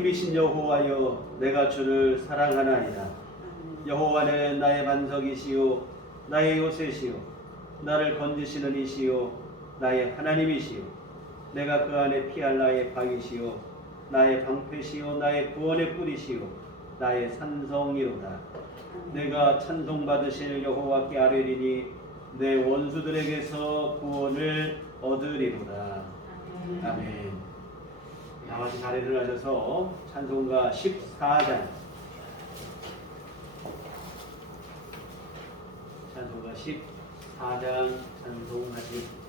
힘이신 여호와여, 내가 주를 사랑하나이다. 여호와는 나의 반석이시요 나의 요새시요 나를 건지시는 이시요 나의 하나님이시요 내가 그 안에 피할 나의 방이시요 나의 방패시요 나의 구원의 뿌리시요 나의 산성이로다. 내가 찬송받으실 여호와께 아뢰리니 내 원수들에게서 구원을 얻으리로다. 아멘. 나와서 자리를 하셔서 찬송가 14장 찬송가 14장 찬송하시.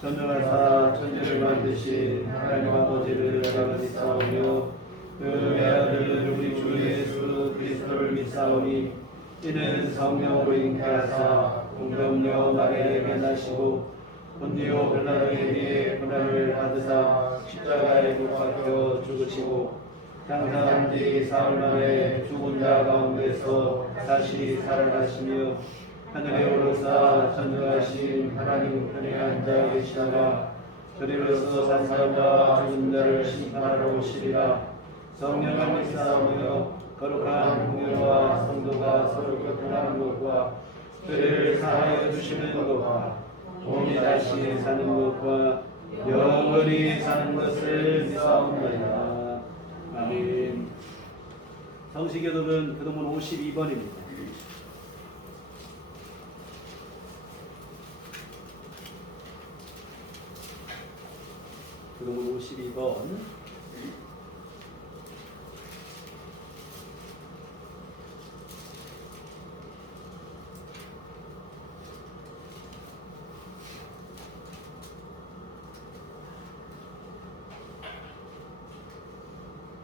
전능하사 천지를 만드신 하나님 아버지를 내가 믿사오며 그 외아들 우리 주 예수 그리스도를 믿사오니 이는 성령으로 잉태하사 공동여 마리아에 만나시고 본디오 빌라도에 비해 고난을 받으사 십자가에 못 박혀 죽으시고 장사한 지 사흘 만에 죽은 자 가운데서 다시 살아나시며 하늘에 오르사 전능하신 하나님 편에 앉아 계시다가 저리로서 산 사람과 죽은 자를 심판하러 오시리라. 성령을 믿사오며 거룩한 공회와 성도가 서로 교통하는 것과 죄를 사하여 주시는 것과 몸이 다시 사는 것과 영원히 사는 것을 믿사옵나이다. 아멘. 성시교독은 교독문 52번입니다. 교독문 52번.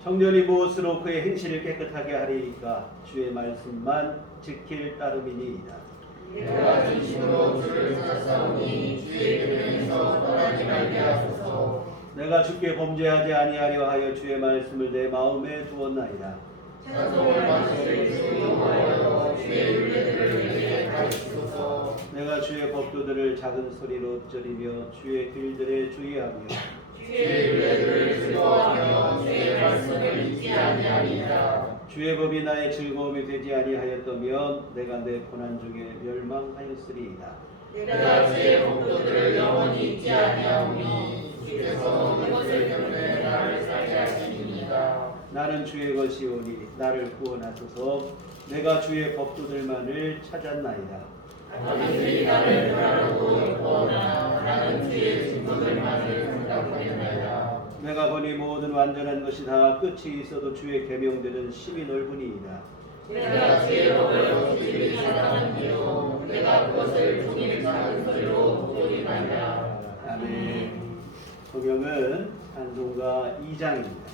청년이 무엇으로 그의 행실을 깨끗하게 하리이까 주의 말씀만 지킬 따름이니이다. 내가 진심으로 주를 찾사오니 주의 계명에서 떠나지 말게 하소서. 내가 주께 범죄하지 아니하려 하여 주의 말씀을 내 마음에 두었나이다. 찬송을 받으실 주 여호와여 주의 율례들을 내게 가르치소서. 내가 주의 법도들을 작은 소리로 읊조리며 주의 길들에 주의하며 주의 율례들을 즐거워하며 주의 말씀을 잊지 아니하리이다. 주의 법이 나의 즐거움이 되지 아니하였다면 내가 내 고난 중에 멸망하였으리이다. 내가 주의 법도들을 영원히 잊지 아니하오니 주께서 이것을 때문에 나를 살게 하시니이다. 나는 주의 것이오니 나를 구원하소서. 내가 주의 법도들만을 찾았나이다. 아버지들이 나를 멸하려고 일궈오나 나는 주의 증거들만을 생각하였나이다. 내가 보니 모든 완전한 것이 다 끝이 있어도 주의 계명들은 심히 넓으니이다. 내가 주의 법을 기질이 사랑하니요 내가 그것을 종일 작은 소리로 소리나이다. 아멘. 성경은 찬송가 2장입니다.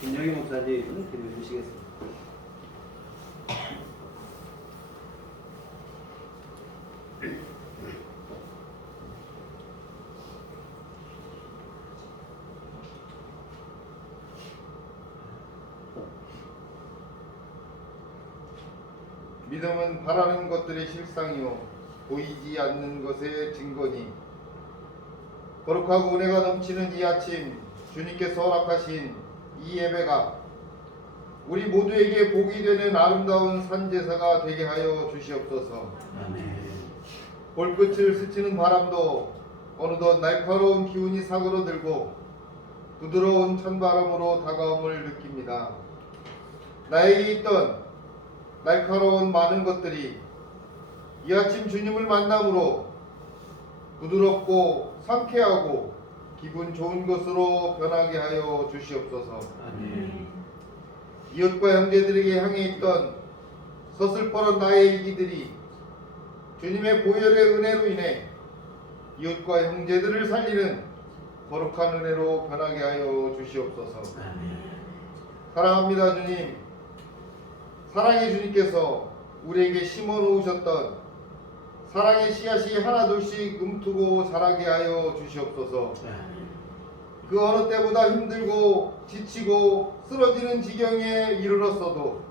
김영희 목사님 기도해 주시겠습니다. 믿음은 바라는 것들의 실상이요 보이지 않는 것의 증거니 거룩하고 은혜가 넘치는 이 아침 주님께서 허락하신 이 예배가 우리 모두에게 복이 되는 아름다운 산제사가 되게 하여 주시옵소서. 아멘. 볼끝을 스치는 바람도 어느덧 날카로운 기운이 사그러들고 부드러운 찬바람으로 다가옴을 느낍니다. 나에게 있던 날카로운 많은 것들이 이 아침 주님을 만남으로 부드럽고 상쾌하고 기분 좋은 것으로 변하게 하여 주시옵소서. 아멘. 이웃과 형제들에게 향해 있던 서슬퍼런 나의 이기들이 주님의 보혈의 은혜로 인해 이웃과 형제들을 살리는 거룩한 은혜로 변하게 하여 주시옵소서. 아멘. 사랑합니다 주님. 사랑의 주님께서 우리에게 심어 놓으셨던 사랑의 씨앗이 하나둘씩 움트고 자라게 하여 주시옵소서. 아멘. 그 어느 때보다 힘들고 지치고 쓰러지는 지경에 이르렀어도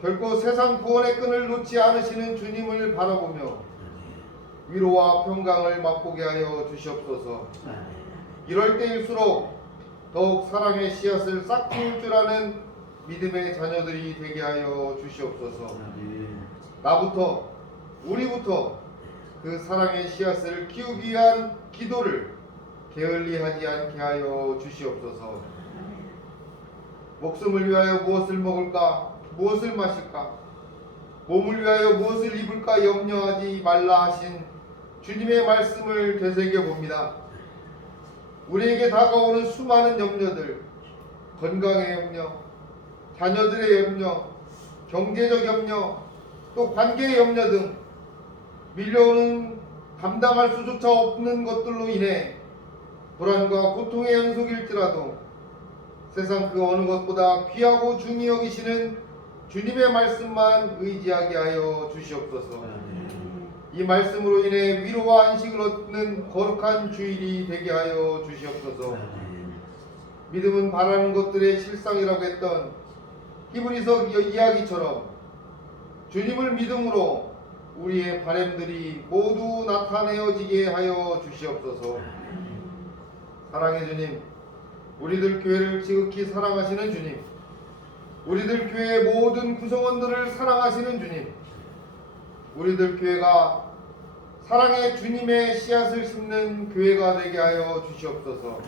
결코 세상 구원의 끈을 놓지 않으시는 주님을 바라보며 위로와 평강을 맛보게 하여 주시옵소서. 아멘. 이럴 때일수록 더욱 사랑의 씨앗을 싹 키울 줄 아는 믿음의 자녀들이 되게 하여 주시옵소서. 아멘. 나부터 우리부터 그 사랑의 씨앗을 키우기 위한 기도를 게을리하지 않게 하여 주시옵소서. 목숨을 위하여 무엇을 먹을까 무엇을 마실까 몸을 위하여 무엇을 입을까 염려하지 말라 하신 주님의 말씀을 되새겨 봅니다. 우리에게 다가오는 수많은 염려들, 건강의 염려, 자녀들의 염려, 경제적 염려, 또 관계의 염려 등 밀려오는 감당할 수조차 없는 것들로 인해 불안과 고통의 연속일지라도 세상 그 어느 것보다 귀하고 중히 여기시는 주님의 말씀만 의지하게 하여 주시옵소서. 이 말씀으로 인해 위로와 안식을 얻는 거룩한 주일이 되게 하여 주시옵소서. 믿음은 바라는 것들의 실상이라고 했던 히브리서 이야기처럼 주님을 믿음으로 우리의 바램들이 모두 나타내어지게 하여 주시옵소서. 사랑의 주님, 우리들 교회를 지극히 사랑하시는 주님, 우리들 교회의 모든 구성원들을 사랑하시는 주님, 우리들 교회가 사랑의 주님의 씨앗을 심는 교회가 되게 하여 주시옵소서.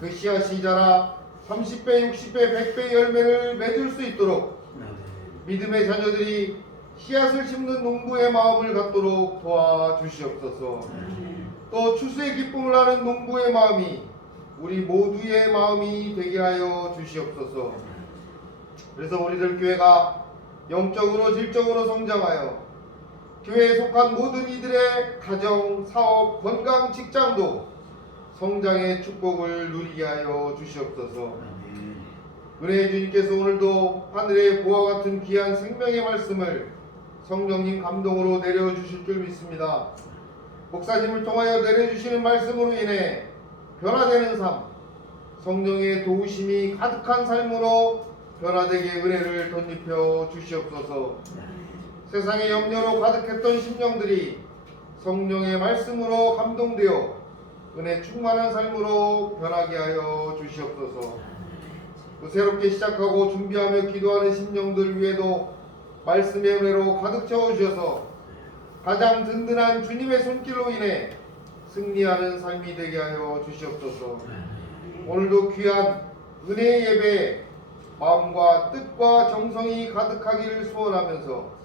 그 씨앗이 자라 30배, 60배, 100배 열매를 맺을 수 있도록 믿음의 자녀들이 씨앗을 심는 농부의 마음을 갖도록 도와주시옵소서. 또 추수의 기쁨을 하는 농부의 마음이 우리 모두의 마음이 되게 하여 주시옵소서. 그래서 우리들 교회가 영적으로 질적으로 성장하여 교회에 속한 모든 이들의 가정, 사업, 건강, 직장도 성장의 축복을 누리게 하여 주시옵소서. 은혜의 주님께서 오늘도 하늘의 보화 같은 귀한 생명의 말씀을 성령님 감동으로 내려주실 줄 믿습니다. 목사님을 통하여 내려주시는 말씀으로 인해 변화되는 삶, 성령의 도우심이 가득한 삶으로 변화되게 은혜를 덧입혀 주시옵소서. 세상의 염려로 가득했던 심령들이 성령의 말씀으로 감동되어 은혜 충만한 삶으로 변하게 하여 주시옵소서. 또 새롭게 시작하고 준비하며 기도하는 심령들 위에도 말씀의 은혜로 가득 채워주셔서 가장 든든한 주님의 손길로 인해 승리하는 삶이 되게 하여 주시옵소서. 오늘도 귀한 은혜의 예배에 마음과 뜻과 정성이 가득하기를 소원하면서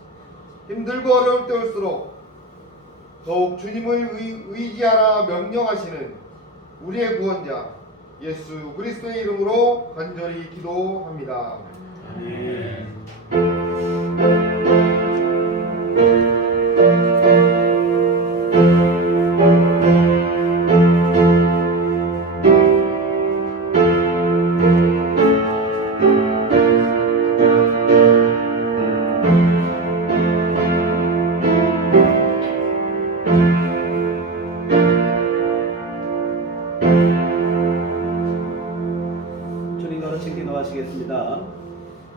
힘들고 어려울 때일수록 더욱 주님을 의지하라 명령하시는 우리의 구원자 예수 그리스도의 이름으로 간절히 기도합니다.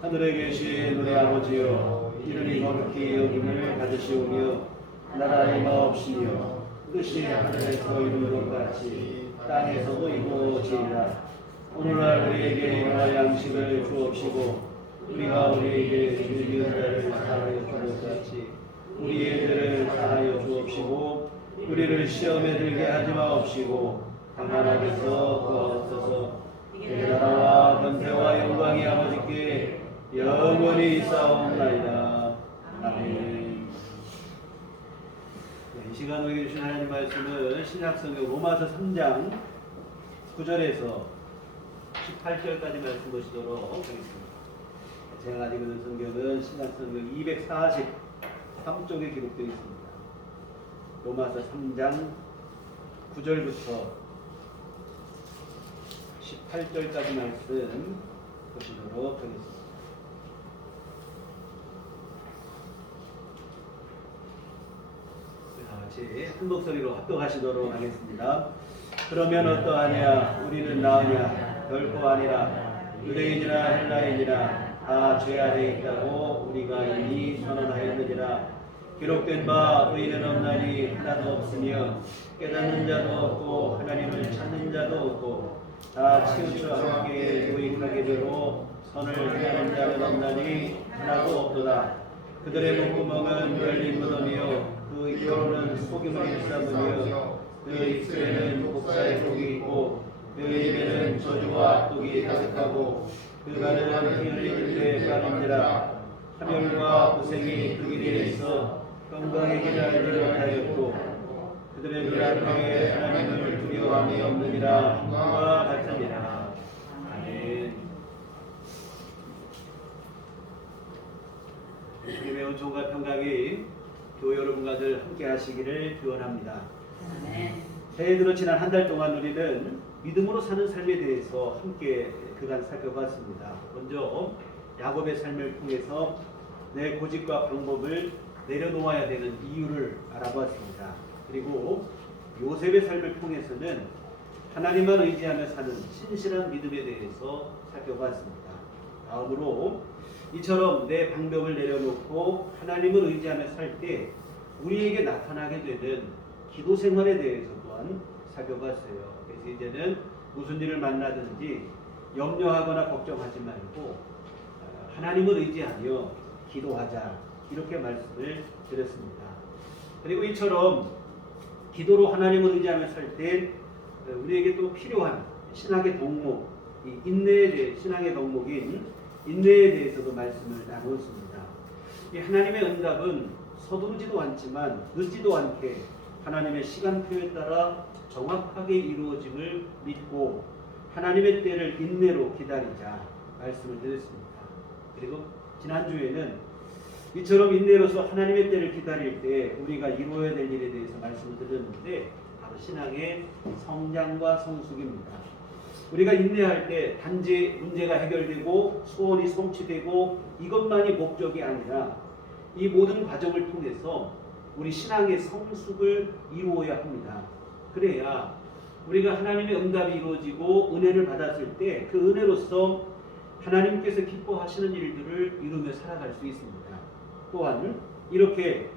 하늘에 계신 우리 아버지여, 이름이 거룩히 여김을 받으시오며 나라의 마옵시며 뜻이 하늘에서 이룬 것 같이 땅에서도 이루어지이다. 오늘날 우리에게 일용할 양식을 주옵시고 우리가 우리에게 죄지은 자를 사하여 준 것 같이 우리의 죄를 사하여 주옵시고 우리를 시험에 들게 하지 마옵시고 다만 악에서 구하옵소서. 나라와 권세와 영광이 아버지께 영원히 있사옵나이다. 아멘. 이 시간 우리에게 주신 하나님 말씀은 신약성경 로마서 3장 9절에서 18절까지 말씀 보시도록 하겠습니다. 제가 가지고 있는 성경은 신약성경 243쪽에 기록되어 있습니다. 로마서 3장 9절부터 18절까지 말씀 보시도록 하겠습니다. 같이 한 목소리로 합독하시도록 하겠습니다. 그러면 어떠하냐? 우리는 나으냐? 결코 아니라. 유대인이나 헬라인이나 다 죄 아래 있다고 우리가 이미 선언하였느니라. 기록된 바 의인은 없나니 하나도 없으며 깨닫는 자도 없고 하나님을 찾는 자도 없고 다 치우쳐 함께 유익하게 되고 선을 행하는 자는 없나니 하나도 없도다. 그들의 목구멍은 열린 무덤이요 그 혀로는 속임을 일삼으며 그 입술에는 복사의 독이 있고 그 입에는 저주와 악독이 가득하고 그 가는 피를 흘릴 때 빠른지라. 하멸과 고생이 그 길에 있어 건강하게 알지 못하였고 그들의 미랄하게 하나님을 두려워함이 없느니라. 그와 같으니라. 아멘. 주님의 은총과 평강이 교회 여러분과들 함께 하시기를 기원합니다. 새해 들어 지난 한 달 동안 우리는 믿음으로 사는 삶에 대해서 함께 그간 살펴봤습니다. 먼저 야곱의 삶을 통해서 내 고집과 방법을 내려놓아야 되는 이유를 알아보았습니다. 그리고 요셉의 삶을 통해서는 하나님만 의지하며 사는 신실한 믿음에 대해서 살펴봤습니다. 다음으로 이처럼 내 방법을 내려놓고 하나님을 의지하며 살 때 우리에게 나타나게 되는 기도 생활에 대해서 또한 살펴봤어요. 그래서 이제는 무슨 일을 만나든지 염려하거나 걱정하지 말고 하나님을 의지하며 기도하자, 이렇게 말씀을 드렸습니다. 그리고 이처럼 기도로 하나님을 의지하며 살 때 우리에게 또 필요한 신학의 덕목, 이 인내에 대해 신학의 덕목인 인내에 대해서도 말씀을 나누었습니다. 이 하나님의 응답은 서두르지도 않지만 늦지도 않게 하나님의 시간표에 따라 정확하게 이루어짐을 믿고 하나님의 때를 인내로 기다리자 말씀을 드렸습니다. 그리고 지난주에는 이처럼 인내로서 하나님의 때를 기다릴 때 우리가 이루어야 될 일에 대해서 말씀을 드렸는데 바로 신앙의 성장과 성숙입니다. 우리가 인내할 때 단지 문제가 해결되고 소원이 성취되고 이것만이 목적이 아니라 이 모든 과정을 통해서 우리 신앙의 성숙을 이루어야 합니다. 그래야 우리가 하나님의 응답이 이루어지고 은혜를 받았을 때 그 은혜로서 하나님께서 기뻐하시는 일들을 이루며 살아갈 수 있습니다. 또한 이렇게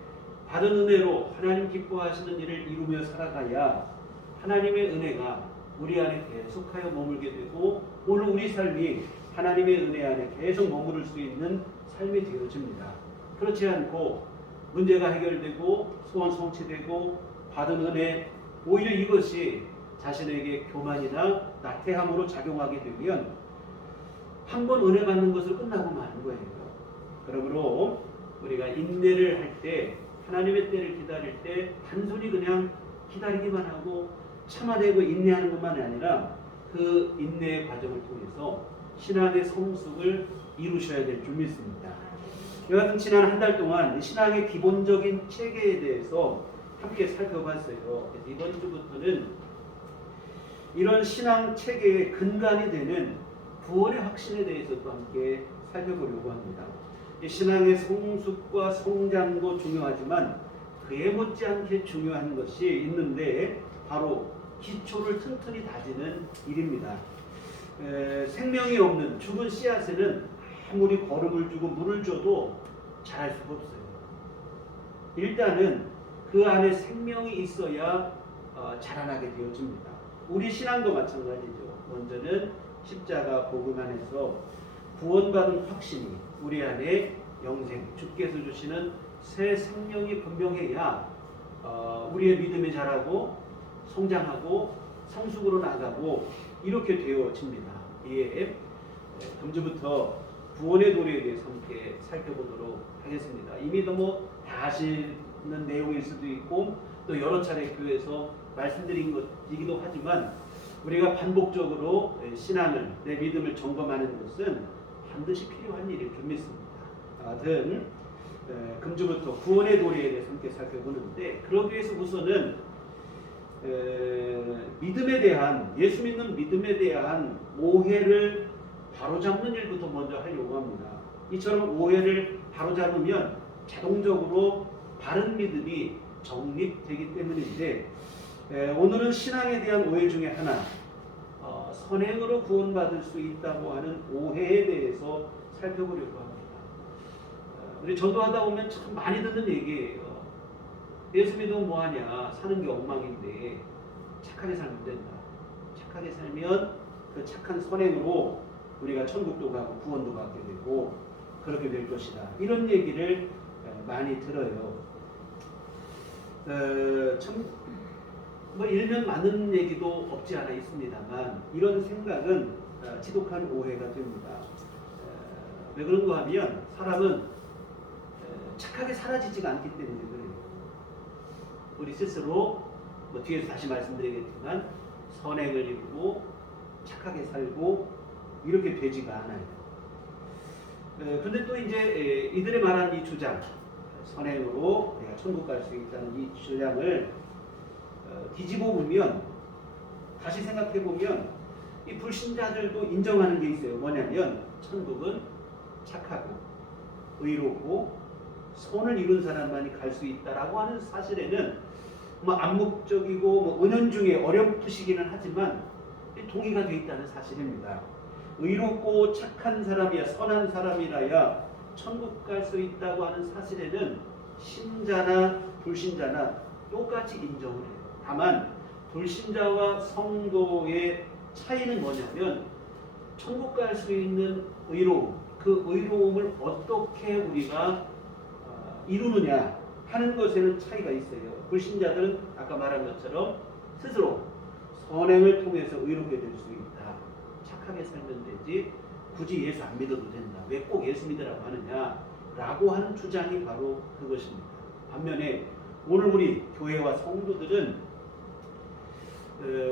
받은 은혜로 하나님 기뻐하시는 일을 이루며 살아가야 하나님의 은혜가 우리 안에 계속하여 머물게 되고 오늘 우리 삶이 하나님의 은혜 안에 계속 머무를 수 있는 삶이 되어집니다. 그렇지 않고 문제가 해결되고 소원 성취되고 받은 은혜, 오히려 이것이 자신에게 교만이나 나태함으로 작용하게 되면 한 번 은혜 받는 것을 끝나고 마는 거예요. 그러므로 우리가 인내를 할 때 하나님의 때를 기다릴 때 단순히 그냥 기다리기만 하고 참아내고 인내하는 것만이 아니라 그 인내의 과정을 통해서 신앙의 성숙을 이루셔야 될 줄 믿습니다. 여하튼 지난 한 달 동안 신앙의 기본적인 체계에 대해서 함께 살펴봤어요. 그래서 이번 주부터는 이런 신앙 체계의 근간이 되는 구원의 확신에 대해서도 함께 살펴보려고 합니다. 신앙의 성숙과 성장도 중요하지만 그에 못지않게 중요한 것이 있는데 바로 기초를 튼튼히 다지는 일입니다. 생명이 없는 죽은 씨앗에는 아무리 거름을 주고 물을 줘도 자랄 수가 없어요. 일단은 그 안에 생명이 있어야 자라나게 되어집니다. 우리 신앙도 마찬가지죠. 먼저는 십자가 복음 안에서 구원받은 확신이 우리 안에 영생, 주께서 주시는 새 생명이 분명해야 우리의 믿음이 자라고 성장하고 성숙으로 나가고 이렇게 되어집니다. 이에 금주부터 구원의 도리에 대해서 함께 살펴보도록 하겠습니다. 이미 너무 다 아시는 내용일 수도 있고 또 여러 차례 교회에서 말씀드린 것이기도 하지만 우리가 반복적으로 신앙을, 내 믿음을 점검하는 것은 반드시 필요한 일일 줄 믿습니다. 하여튼 금주부터 구원의 도리에 대해서 함께 살펴보는데 그러기 위해서 우선은 믿음에 대한, 예수 믿는 믿음에 대한 오해를 바로잡는 일부터 먼저 하려고 합니다. 이처럼 오해를 바로잡으면 자동적으로 바른 믿음이 정립되기 때문인데 오늘은 신앙에 대한 오해 중에 하나, 선행으로 구원받을 수 있다고 하는 오해에 대해서 살펴보려고 합니다. 우리 전도하다 보면 참 많이 듣는 얘기예요. 예수 믿으면 뭐하냐, 사는 게 엉망인데 착하게 살면 된다. 착하게 살면 그 착한 선행으로 우리가 천국도 가고 구원도 받게 되고 그렇게 될 것이다. 이런 얘기를 많이 들어요. 참 뭐 일면 맞는 얘기도 없지 않아 있습니다만 이런 생각은 지독한 오해가 됩니다. 왜 그런가 하면 사람은 착하게 사라지지가 않기 때문에 그래요. 우리 스스로 뭐 뒤에서 다시 말씀드리겠지만 선행을 이루고 착하게 살고 이렇게 되지가 않아요. 근데 또 이제 이들의 말한 이 주장, 선행으로 내가 천국 갈 수 있다는 이 주장을 뒤집어 보면, 다시 생각해 보면 이 불신자들도 인정하는 게 있어요. 뭐냐면 천국은 착하고 의롭고 선을 이룬 사람만이 갈 수 있다라고 하는 사실에는 뭐 암묵적이고 뭐 은연중에 어렴풋이기는 하지만 동의가 되어 있다는 사실입니다. 의롭고 착한 사람이야 선한 사람이라야 천국 갈 수 있다고 하는 사실에는 신자나 불신자나 똑같이 인정을 해요. 다만 불신자와 성도의 차이는 뭐냐면 천국 갈 수 있는 의로움, 그 의로움을 어떻게 우리가 이루느냐 하는 것에는 차이가 있어요. 불신자들은 아까 말한 것처럼 스스로 선행을 통해서 의롭게 될 수 있다. 착하게 살면 되지 굳이 예수 안 믿어도 된다. 왜 꼭 예수 믿으라고 하느냐 라고 하는 주장이 바로 그것입니다. 반면에 오늘 우리 교회와 성도들은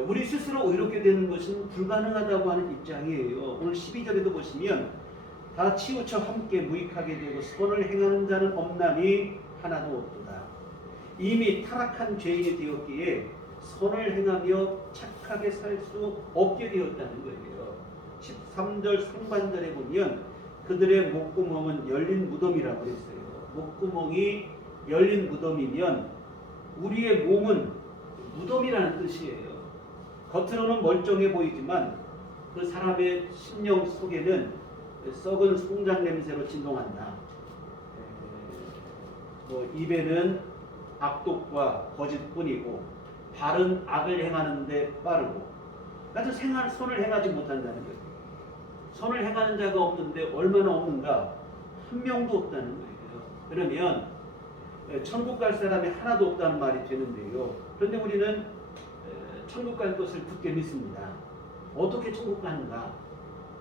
우리 스스로 의롭게 되는 것은 불가능하다고 하는 입장이에요. 오늘 12절에도 보시면 다 치우쳐 함께 무익하게 되고 선을 행하는 자는 없나니 하나도 없도다. 이미 타락한 죄인이 되었기에 선을 행하며 착하게 살 수 없게 되었다는 거예요. 13절 상반절에 보면 그들의 목구멍은 열린 무덤이라고 했어요. 목구멍이 열린 무덤이면 우리의 몸은 무덤이라는 뜻이에요. 겉으로는 멀쩡해 보이지만 그 사람의 심령 속에는 썩은 송장 냄새로 진동한다. 입에는 악독과 거짓뿐이고 발은 악을 행하는데 빠르고 그래서 선을 행하지 못한다는 거예요. 선을 행하는 자가 없는데 얼마나 없는가? 한 명도 없다는 거예요. 그러면 천국 갈 사람이 하나도 없다는 말이 되는데요. 그런데 우리는 천국 갈 것을 굳게 믿습니다. 어떻게 천국 가는가?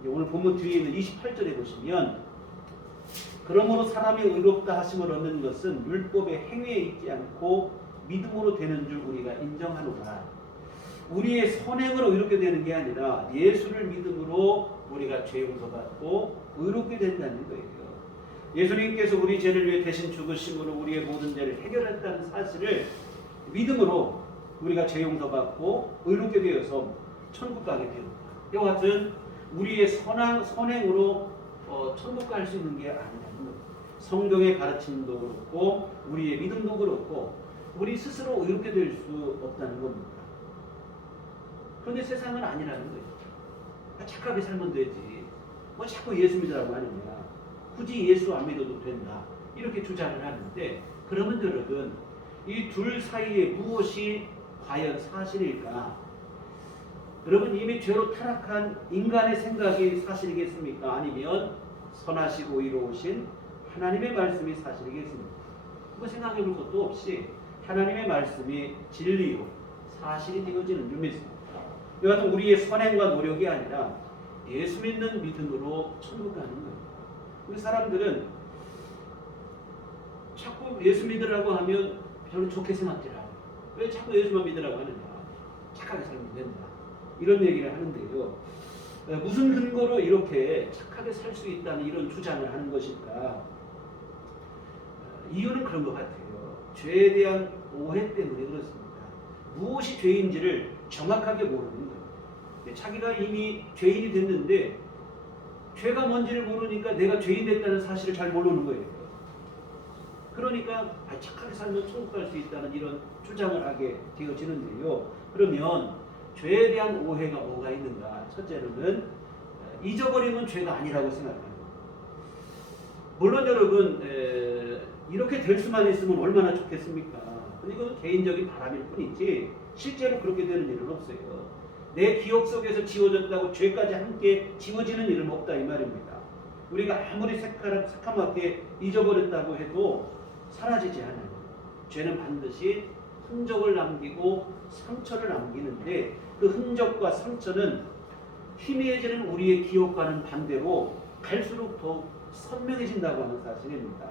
오늘 본문 뒤에 있는 28절에 보시면 그러므로 사람이 의롭다 하심을 얻는 것은 율법의 행위에 있지 않고 믿음으로 되는 줄 우리가 인정하노라. 우리의 선행으로 의롭게 되는 게 아니라 예수를 믿음으로 우리가 죄 용서받고 의롭게 된다는 거예요. 예수님께서 우리 죄를 위해 대신 죽으심으로 우리의 모든 죄를 해결했다는 사실을 믿음으로 우리가 죄 용서받고 의롭게 되어서 천국 가게 됩니다. 이와 같은 우리의 선행으로 천국 갈 수 있는 게 아니라는 거예요. 성경의 가르침도 그렇고 우리의 믿음도 그렇고 우리 스스로 의롭게 될 수 없다는 겁니다. 그런데 세상은 아니라는 거예요. 착하게 살면 되지. 뭐 자꾸 예수 믿으라고 하느냐. 굳이 예수 안 믿어도 된다. 이렇게 주장을 하는데 그러면 여러분 이 둘 사이에 무엇이 과연 사실일까? 여러분 이미 죄로 타락한 인간의 생각이 사실이겠습니까? 아니면 선하시고 의로우신 하나님의 말씀이 사실이겠습니까? 뭐 생각해 볼 것도 없이 하나님의 말씀이 진리요 사실이 되어지는 유미입니다. 이와 같은 우리의 선행과 노력이 아니라 예수 믿는 믿음으로 천국 가는 거예요. 우리 사람들은 자꾸 예수 믿으라고 하면 별로 좋게 생각지를 않아요. 왜 자꾸 예수만 믿으라고 하느냐. 착하게 살면 된다. 이런 얘기를 하는데요. 무슨 근거로 이렇게 착하게 살 수 있다는 이런 주장을 하는 것일까? 이유는 그런 것 같아요. 죄에 대한 오해 때문에 그렇습니다. 무엇이 죄인지를 정확하게 모르는 거예요. 자기가 이미 죄인이 됐는데 죄가 뭔지를 모르니까 내가 죄인 됐다는 사실을 잘 모르는 거예요. 그러니까 착하게 살면 천국 갈 수 있다는 이런 주장을 하게 되어지는데요. 그러면 죄에 대한 오해가 뭐가 있는가? 첫째로는 잊어버리면 죄가 아니라고 생각합니다. 물론 여러분 이렇게 될 수만 있으면 얼마나 좋겠습니까? 이건 개인적인 바람일 뿐이지 실제로 그렇게 되는 일은 없어요. 내 기억 속에서 지워졌다고 죄까지 함께 지워지는 일은 없다 이 말입니다. 우리가 아무리 새카맣게 잊어버렸다고 해도 사라지지 않아요. 죄는 반드시 흔적을 남기고 상처를 남기는데 그 흔적과 상처는 희미해지는 우리의 기억과는 반대로 갈수록 더욱 선명해진다고 하는 사실입니다.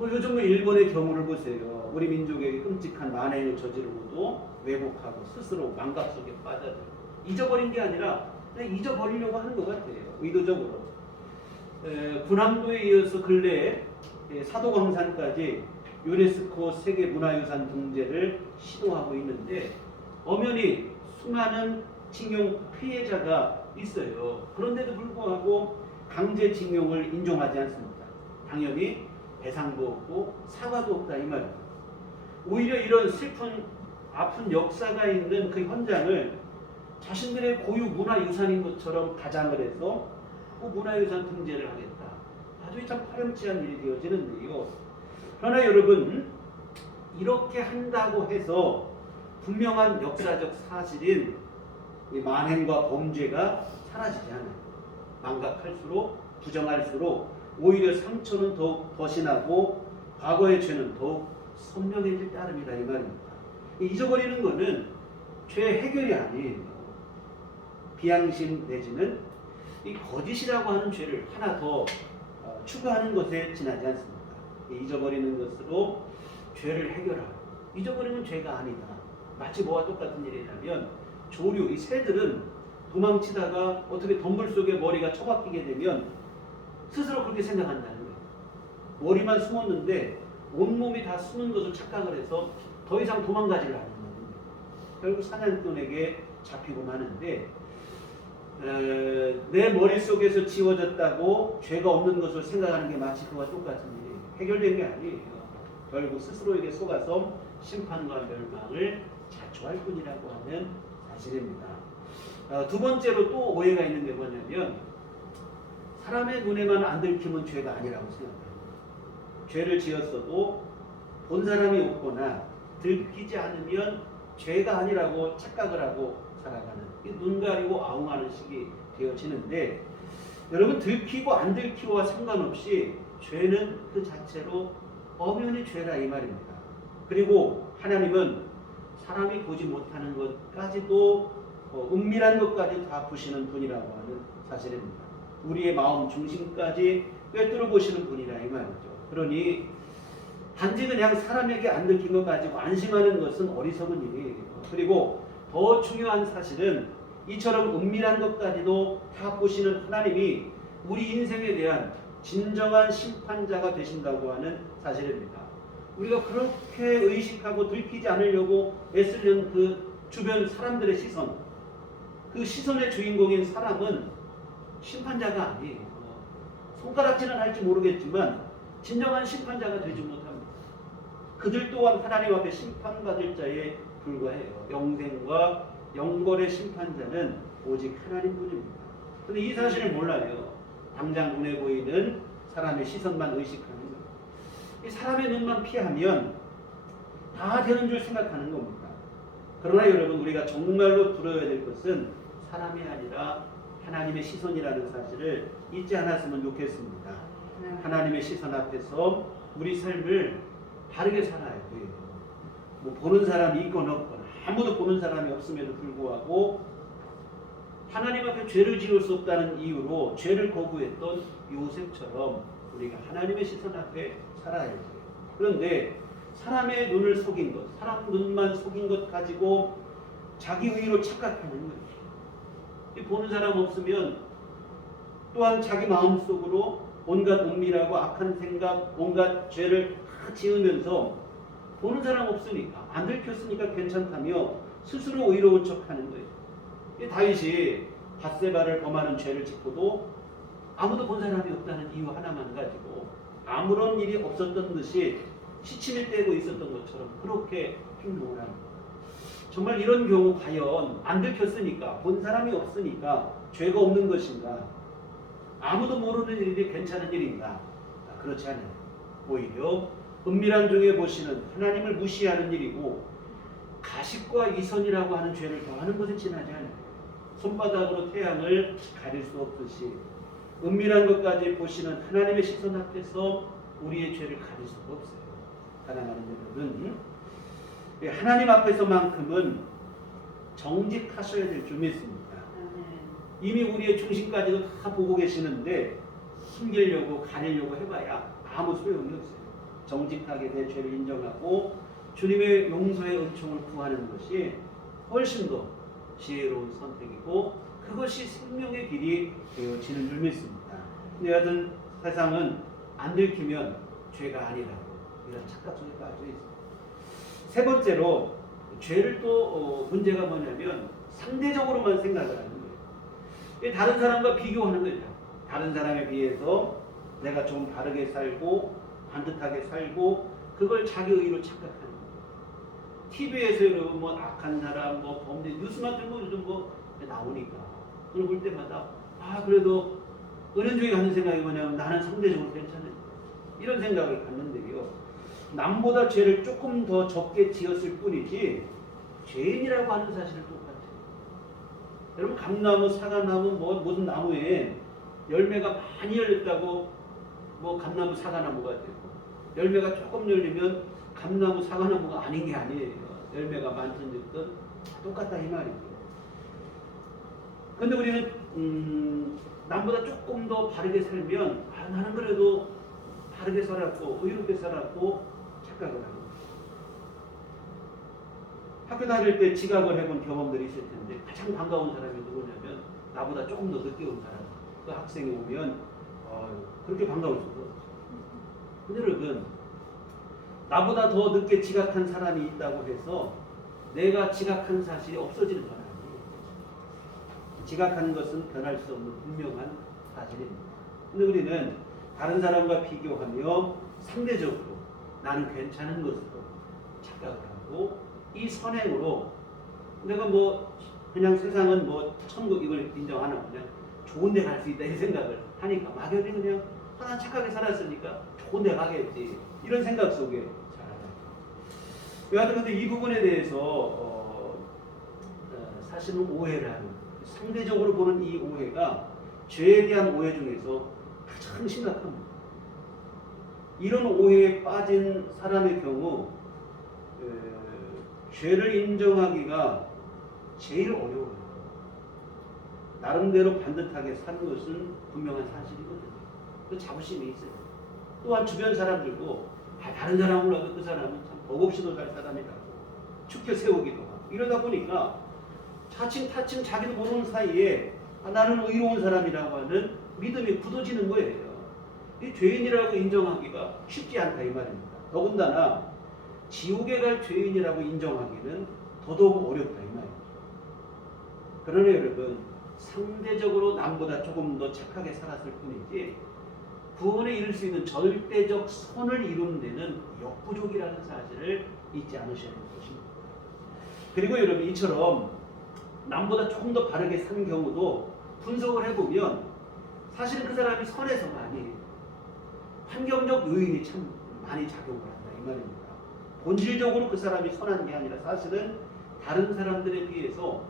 요즘 일본의 경우를 보세요. 우리 민족에게 끔찍한 만행을 저지르고도 왜곡하고 스스로 망각 속에 빠져들고 잊어버린 게 아니라 그냥 잊어버리려고 하는 것 같아요. 의도적으로. 군함도에 이어서 근래에 사도광산까지 유네스코 세계문화유산 등재를 시도하고 있는데 엄연히 수많은 징용 피해자가 있어요. 그런데도 불구하고 강제징용을 인정하지 않습니다. 당연히 배상도 없고 사과도 없다 이 말입니다. 오히려 이런 슬픈 아픈 역사가 있는 그 현장을 자신들의 고유 문화유산인 것처럼 가장을 해서 문화유산 등재를 하겠다. 아주 참 파렴치한 일이 되어지는데요. 그러나 여러분, 이렇게 한다고 해서 분명한 역사적 사실인 이 만행과 범죄가 사라지지 않아요. 망각할수록, 부정할수록 오히려 상처는 더욱 더 심하고 과거의 죄는 더욱 선명해질 따름이다 이 말입니다. 잊어버리는 것은 죄 해결이 아니에요. 비양심 내지는 이 거짓이라고 하는 죄를 하나 더 추가하는 것에 지나지 않습니다. 잊어버리는 것으로 죄를 해결하고, 잊어버리는 죄가 아니다. 마치 뭐와 똑같은 일이냐면 조류, 이 새들은 도망치다가 어떻게 덤불 속에 머리가 처박히게 되면 스스로 그렇게 생각한다는 거예요. 머리만 숨었는데 온몸이 다 숨은 것을 착각을 해서 더 이상 도망가지를 않는 거예요. 결국 사냥꾼에게 잡히고 마는데 내 머릿속에서 지워졌다고 죄가 없는 것을 생각하는 게 마치 그와 똑같은 일이에요. 해결된 게 아니에요. 결국 스스로에게 속아서 심판과 멸망을 자초할 뿐이라고 하는 사실입니다. 두 번째로 또 오해가 있는 게 뭐냐면 사람의 눈에만 안 들키면 죄가 아니라고 생각합니다. 죄를 지었어도 본 사람이 없거나 들키지 않으면 죄가 아니라고 착각을 하고 살아가는, 눈 가리고 아웅하는 식이 되어지는데, 여러분, 들키고 안 들키고와 상관없이 죄는 그 자체로 엄연히 죄라 이 말입니다. 그리고 하나님은 사람이 보지 못하는 것까지도 은밀한 것까지 다 보시는 분이라고 하는 사실입니다. 우리의 마음 중심까지 꿰뚫어 보시는 분이라 이 말이죠. 그러니 단지 그냥 사람에게 안 들킨 것 가지고 안심하는 것은 어리석은 일이에요. 그리고 더 중요한 사실은 이처럼 은밀한 것까지도 다 보시는 하나님이 우리 인생에 대한 진정한 심판자가 되신다고 하는 사실입니다. 우리가 그렇게 의식하고 들키지 않으려고 애쓰는 그 주변 사람들의 시선, 그 시선의 주인공인 사람은 심판자가 아니에요. 손가락질은 할지 모르겠지만 진정한 심판자가 되지 못합니다. 그들 또한 하나님 앞에 심판받을 자에 불과해요. 영생과 영벌의 심판자는 오직 하나님뿐입니다. 그런데 이 사실을 몰라요. 당장 눈에 보이는 사람의 시선만 의식하는 거예요. 이 사람의 눈만 피하면 다 되는 줄 생각하는 겁니다. 그러나 여러분, 우리가 정말로 들어야 될 것은 사람이 아니라 하나님의 시선이라는 사실을 잊지 않았으면 좋겠습니다. 하나님의 시선 앞에서 우리 삶을 바르게 살아야 돼요. 뭐 보는 사람이 있거나 없거나 아무도 보는 사람이 없음에도 불구하고 하나님 앞에 죄를 지을 수 없다는 이유로 죄를 거부했던 요셉처럼 우리가 하나님의 시선 앞에 살아야 돼요. 그런데 사람의 눈을 속인 것, 사람 눈만 속인 것 가지고 자기 의로 착각하는 거예요. 보는 사람 없으면 또한 자기 마음속으로 온갖 은밀하고 악한 생각, 온갖 죄를 다 지으면서 보는 사람 없으니까, 안 들켰으니까 괜찮다며 스스로 의로운 척하는 거예요. 다윗이 밧세바를 범하는 죄를 짓고도 아무도 본 사람이 없다는 이유 하나만 가지고 아무런 일이 없었던 듯이 시침을 떼고 있었던 것처럼 그렇게 행동을 합니다. 정말 이런 경우 과연 안 들켰으니까, 본 사람이 없으니까 죄가 없는 것인가? 아무도 모르는 일이 괜찮은 일인가? 그렇지 않아요. 오히려 은밀한 중에 보시는 하나님을 무시하는 일이고 가식과 이선이라고 하는 죄를 더하는 것에 지나지 않아요. 손바닥으로 태양을 가릴 수 없듯이 은밀한 것까지 보시는 하나님의 시선 앞에서 우리의 죄를 가릴 수가 없어요. 사랑하는 여러분, 하나님 앞에서만큼은 정직하셔야 될 줄 믿습니다. 이미 우리의 중심까지도 다 보고 계시는데 숨기려고 가리려고 해봐야 아무 소용이 없어요. 정직하게 내 죄를 인정하고 주님의 용서의 은총을 구하는 것이 훨씬 더 지혜로운 선택이고 그것이 생명의 길이 되어지는 줄 믿습니다. 근데 여하튼 세상은 안 들키면 죄가 아니라고 이런 착각 속에 빠져 있습니다. 세 번째로 죄를 또 문제가 뭐냐면 상대적으로만 생각을 하는 거예요. 다른 사람과 비교하는 거예요. 다른 사람에 비해서 내가 좀 바르게 살고 반듯하게 살고 그걸 자기 의로 착각하는 거예요. TV에서 여러분 뭐 악한 사람, 뭐 범죄 뉴스만 들고 요즘 뭐 나오니까 그걸 볼 때마다 그래도 은연중에 갖는 생각이 뭐냐면 나는 상대적으로 괜찮은 이런 생각을 갖는데요. 남보다 죄를 조금 더 적게 지었을 뿐이지 죄인이라고 하는 사실은 똑같아요. 여러분 감나무, 사과나무 모든 나무에 열매가 많이 열렸다고 감나무, 사과나무가 되고 열매가 조금 열리면 감나무, 사과나무가 아닌 게 아니에요. 열매가 많든 적든 똑같다 이 말이죠. 근데 우리는 남보다 조금 더 바르게 살면 나는 그래도 바르게 살았고 의롭게 살았고 착각을 하고 학교 다닐 때 지각을 해본 경험들이 있을 텐데 가장 반가운 사람이 누구냐면 나보다 조금 더 늦게 온 사람 그 학생이 오면 그렇게 반가울 수가 없어요. 근데 여러분 나보다 더 늦게 지각한 사람이 있다고 해서 내가 지각한 사실이 없어지는 건 아니에요. 지각하는 것은 변할 수 없는 분명한 사실입니다. 근데 우리는 다른 사람과 비교하며 상대적으로 나는 괜찮은 것으로 착각을 하고 이 선행으로 내가 그냥 세상은 천국 이걸 인정 안 하고 그냥 좋은 데 갈 수 있다 이 생각을 하니까 막연히 그냥 난 착하게 살았으니까 좋은 데 가겠지 이런 생각 속에 살아가요. 여하튼 근데 이 부분에 대해서 사실은 오해를 하는 상대적으로 보는 이 오해가 죄에 대한 오해 중에서 가장 심각합니다. 이런 오해에 빠진 사람의 경우 죄를 인정하기가 제일 어려워요. 나름대로 반듯하게 사는 것은 분명한 사실이거든요. 그 자부심이 있어요. 또한 주변 사람들도 다른 사람을 몰라도 그 사람은 참 법없이도 살 사람이라고 축혀 세우기도 하고 이러다 보니까 차츰 자기도 모르는 사이에 나는 의로운 사람이라고 하는 믿음이 굳어지는 거예요. 이 죄인이라고 인정하기가 쉽지 않다 이 말입니다. 더군다나 지옥에 갈 죄인이라고 인정하기는 더더욱 어렵다 이 말입니다. 그러나 여러분 상대적으로 남보다 조금 더 착하게 살았을 뿐이지 구원에 이를 수 있는 절대적 선을 이루는 데는 역부족이라는 사실을 잊지 않으셔야 할 것입니다. 그리고 여러분 이처럼 남보다 조금 더 바르게 산 경우도 분석을 해보면 사실은 그 사람이 선해서가 아니에요. 환경적 요인이 참 많이 작용을 한다 이 말입니다. 본질적으로 그 사람이 선한 게 아니라 사실은 다른 사람들에 비해서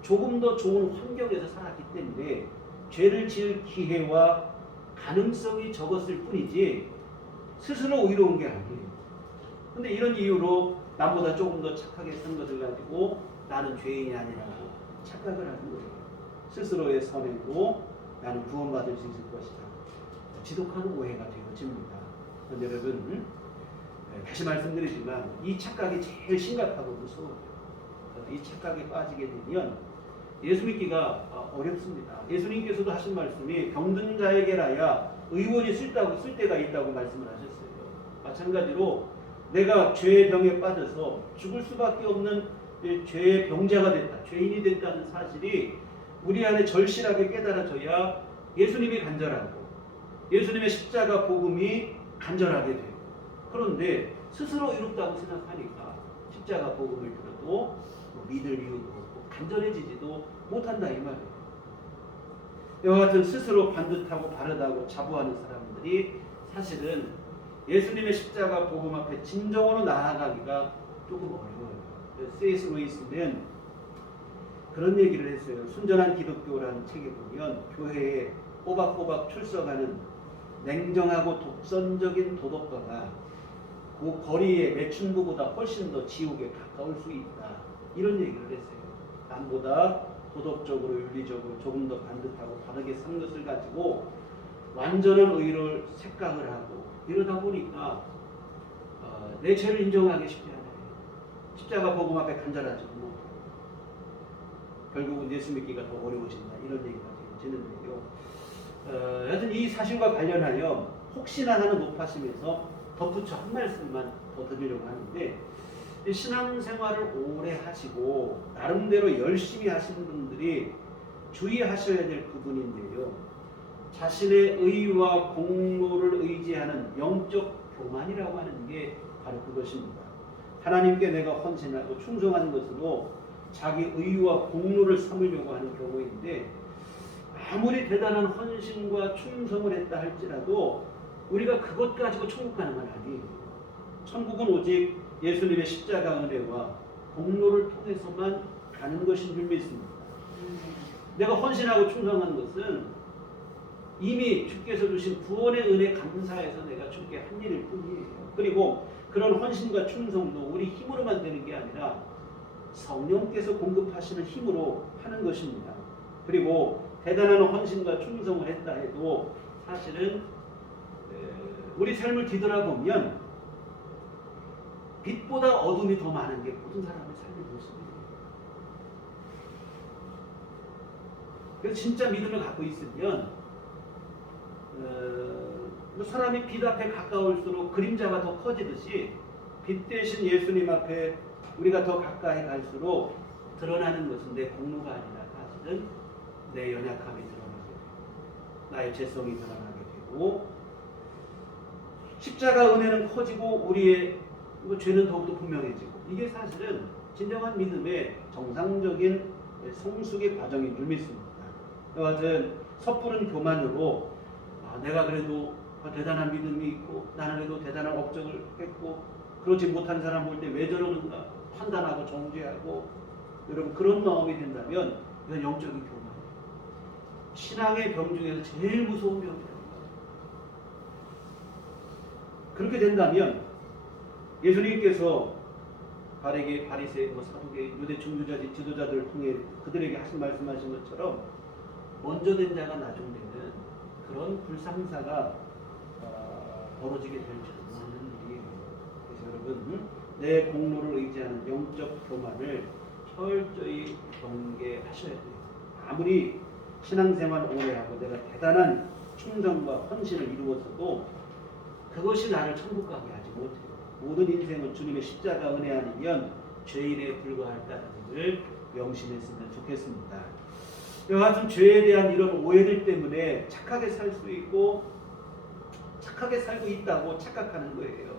조금 더 좋은 환경에서 살았기 때문에 죄를 지을 기회와 가능성이 적었을 뿐이지 스스로 의로운 게 아니에요. 근데 이런 이유로 남보다 조금 더 착하게 산 것을 가지고 나는 죄인이 아니라고 착각을 하는 거예요. 스스로의 선행으로 나는 구원받을 수 있을 것이다. 지독한 오해가 되어집니다. 그런데 여러분 다시 말씀드리지만 이 착각이 제일 심각하고 무서워요. 이 착각에 빠지게 되면 예수 믿기가 어렵습니다. 예수님께서도 하신 말씀이 병든 자에게라야 의원이 쓸 때가 있다고 말씀을 하셨어요. 마찬가지로 내가 죄의 병에 빠져서 죽을 수밖에 없는 죄의 병자가 됐다, 죄인이 됐다는 사실이 우리 안에 절실하게 깨달아져야 예수님이 간절하고 예수님의 십자가 복음이 간절하게 돼요. 그런데 스스로 이롭다고 생각하니까 십자가 복음을 들어도 믿을 이유도 없고 간절해지지도 못한다 이 말이에요. 이와 같은 스스로 반듯하고 바르다고 자부하는 사람들이 사실은 예수님의 십자가 복음 앞에 진정으로 나아가기가 조금 어려워요. C.S. 루이스는 그런 얘기를 했어요. 순전한 기독교라는 책에 보면 교회에 꼬박꼬박 출석하는 냉정하고 독선적인 도덕가가 그 거리의 매춘부보다 훨씬 더 지옥에 가까울 수 있다. 이런 얘기를 했어요. 남보다 도덕적으로 윤리적으로 조금 더 반듯하고 바르게 산 것을 가지고 완전한 의를 착각을 하고 이러다 보니까 내 죄를 인정하기 쉽지 않아요. 십자가 복음 앞에 간절하지도 못하고 결국은 예수 믿기가 더 어려워진다 이런 얘기가 되어지는데요. 여하튼 이 사실과 관련하여 혹시나 하는 높아심에서 덧붙여 한 말씀만 더 드리려고 하는데 신앙생활을 오래 하시고 나름대로 열심히 하시는 분들이 주의하셔야 될 부분인데요. 자신의 의와 공로를 의지하는 영적 교만이라고 하는 게 바로 그것입니다. 하나님께 내가 헌신하고 충성하는 것으로 자기 의와 공로를 삼으려고 하는 경우인데, 아무리 대단한 헌신과 충성을 했다 할지라도 우리가 그것 가지고 천국 가는 건 아니에요. 천국은 오직 예수님의 십자가 은혜와 공로를 통해서만 가는 것인 줄 믿습니다. 내가 헌신하고 충성한 것은 이미 주께서 주신 구원의 은혜 감사해서 내가 주께 한 일일 뿐이에요. 그리고 그런 헌신과 충성도 우리 힘으로만 되는 게 아니라 성령께서 공급하시는 힘으로 하는 것입니다. 그리고 대단한 헌신과 충성을 했다 해도 사실은 우리 삶을 뒤돌아보면 빛보다 어둠이 더 많은 게 모든 사람의 삶의 모습이에요. 그래서 진짜 믿음을 갖고 있으면 사람이 빛 앞에 가까울수록 그림자가 더 커지듯이 빛 대신 예수님 앞에 우리가 더 가까이 갈수록 드러나는 것은 내 공로가 아니라 사실은 내 연약함이 드러나게 되고 나의 죄성이 드러나게 되고 십자가 은혜는 커지고 우리의 죄는 더욱더 분명해지고 이게 사실은 진정한 믿음의 정상적인 성숙의 과정인 줄 믿습니다. 그와 같은 섣부른 교만으로 내가 그래도 대단한 믿음이 있고 나는 그래도 대단한 업적을 했고 그러지 못한 사람 볼 때 왜 저러는가 판단하고 정죄하고 여러분 그런 마음이 된다면 이건 영적인 교만이에요. 신앙의 병 중에서 제일 무서운 병이에요. 그렇게 된다면 예수님께서 바리새, 사두개, 유대 중주자 지도자들을 통해 그들에게 말씀하신 것처럼 먼저 된 자가 나중 되는 그런 불상사가 벌어지게 될 줄은 모르는 일이에요. 그래서 여러분 내 공로를 의지하는 영적 교만을 철저히 경계하셔야 돼요. 아무리 신앙생활 오래 하고 내가 대단한 충성과 헌신을 이루어서도 그것이 나를 천국 가게 하지 못해요. 모든 인생은 주님의 십자가 은혜 아니면 죄인에 불과할까는 것을 명심했으면 좋겠습니다. 이와 같은 죄에 대한 이런 오해들 때문에 착하게 살 수 있고 착하게 살고 있다고 착각하는 거예요.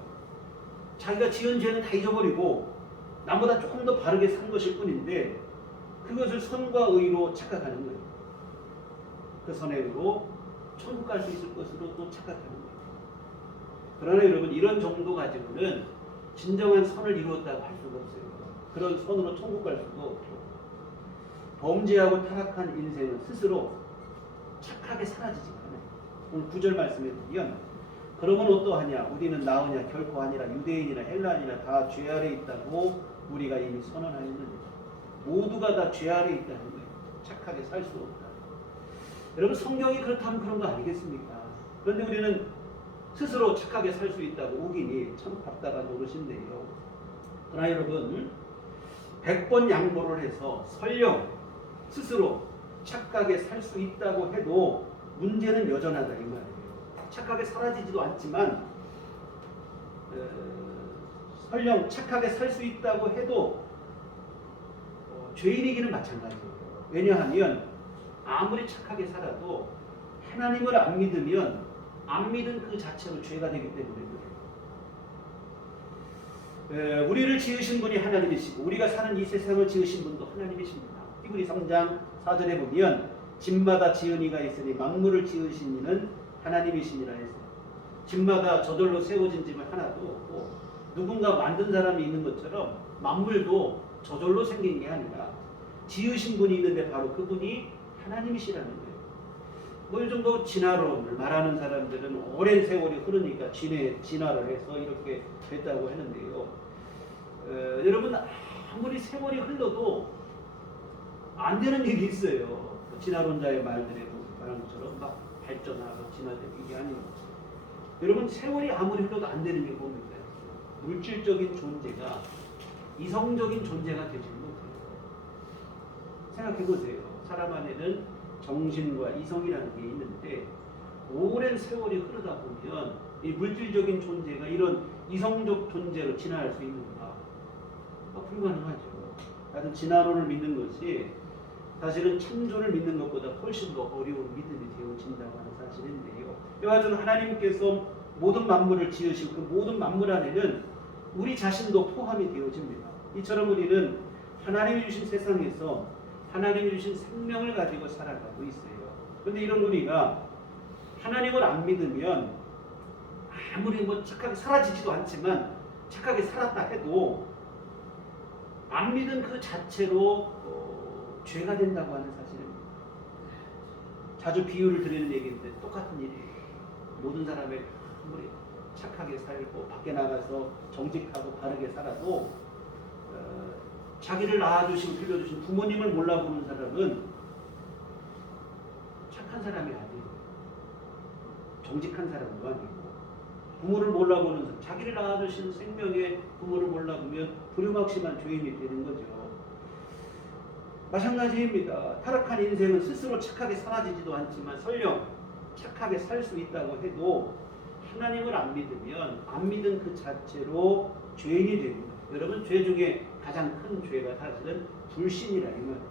자기가 지은 죄는 다 잊어버리고 남보다 조금 더 바르게 산 것일 뿐인데 그것을 선과 의로 착각하는 거예요. 그 선의 의로 천국 갈 수 있을 것으로 또 착각하는 거예요. 그러나 여러분 이런 정도 가지고는 진정한 선을 이루었다고 할 수가 없어요. 그런 선으로 천국 갈 수가 없고 범죄하고 타락한 인생은 스스로 착하게 사라지지 않아요. 오늘 9절 말씀에 보면 그러면 어떠하냐 우리는 나으냐 결코 아니라 유대인이나 헬라인이나 다 죄 아래 있다고 우리가 이미 선언하였느니라. 모두가 다 죄 아래 있다는 거예요. 착하게 살 수 없다. 여러분 성경이 그렇다면 그런 거 아니겠습니까? 그런데 우리는 스스로 착하게 살 수 있다고 우기니 참 답답한 노릇인데요. 그러나 여러분 100번 양보를 해서 설령 스스로 착하게 살 수 있다고 해도 문제는 여전하다 이 말이에요. 착하게 사라지지도 않지만 설령 착하게 살 수 있다고 해도 죄인이기는 마찬가지예요. 왜냐하면 아무리 착하게 살아도 하나님을 안 믿으면 안 믿은 그 자체로 죄가 되기 때문에 그래요. 우리를 지으신 분이 하나님이시고 우리가 사는 이 세상을 지으신 분도 하나님이십니다. 히브리 3장 4절에 보면 집마다 지은 이가 있으니 만물을 지으신 이는 하나님이시니라 해서 집마다 저절로 세워진 집은 하나도 없고 누군가 만든 사람이 있는 것처럼 만물도 저절로 생긴 게 아니라 지으신 분이 있는데 바로 그분이 하나님이시라는 거예요. 뭐 이 정도 진화론을 말하는 사람들은 오랜 세월이 흐르니까 진화를 해서 이렇게 됐다고 하는데요. 여러분 아무리 세월이 흘러도 안 되는 일이 있어요. 진화론자의 말들에 말한 것처럼 막 발전하고 진화되는 게 아니에요. 여러분 세월이 아무리 흘러도 안 되는 게 뭡니까? 물질적인 존재가 이성적인 존재가 되지 못해요. 생각해 보세요. 사람 안에는 정신과 이성이라는 게 있는데 오랜 세월이 흐르다 보면 이 물질적인 존재가 이런 이성적 존재로 진화할 수 있는가? 불가능하죠. 하여튼 진화론을 믿는 것이 사실은 창조를 믿는 것보다 훨씬 더 어려운 믿음이 되어진다고 하는 사실인데요. 여하튼 하나님께서 모든 만물을 지으시고 그 모든 만물 안에는 우리 자신도 포함이 되어집니다. 이처럼 우리는 하나님이 주신 세상에서 하나님이 주신 생명을 가지고 살아가고 있어요. 그런데 이런 우리가 하나님을 안 믿으면 아무리 뭐 착하게 사라지지도 않지만 착하게 살았다 해도 안 믿은 그 자체로 죄가 된다고 하는 사실입니다. 자주 비유를 드리는 얘기인데 똑같은 일이에요. 모든 사람의 아무리 착하게 살고 밖에 나가서 정직하고 바르게 살아도 자기를 낳아주시고 빌려주신 부모님을 몰라보는 사람은 착한 사람이 아니에요. 정직한 사람도 아니고 부모를 몰라보는 사람, 자기를 낳아주신 생명의 부모를 몰라보면 불효막심한 죄인이 되는 거죠. 마찬가지입니다. 타락한 인생은 스스로 착하게 사라지지도 않지만 설령 착하게 살 수 있다고 해도 하나님을 안 믿으면 안 믿은 그 자체로 죄인이 됩니다. 여러분, 죄 중에 가장 큰 죄가 사실은 불신이라 이 말이죠.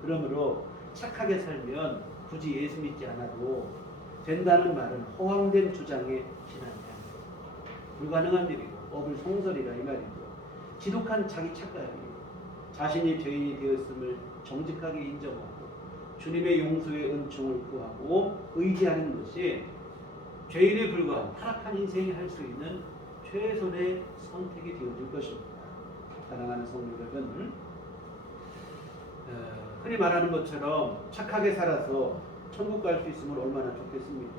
그러므로 착하게 살면 굳이 예수 믿지 않아도 된다는 말은 허황된 주장에 지나지 않아요. 불가능한 일이고 어불성설이라 이 말이죠. 지독한 자기 착각이 자신이 죄인이 되었음을 정직하게 인정하고 주님의 용서의 은총을 구하고 의지하는 것이 죄인에 불과한 타락한 인생이 할 수 있는 최선의 선택이 되어질 것입니다. 사랑하는 성도 여러분, 흔히 말하는 것처럼 착하게 살아서 천국 갈 수 있으면 얼마나 좋겠습니까?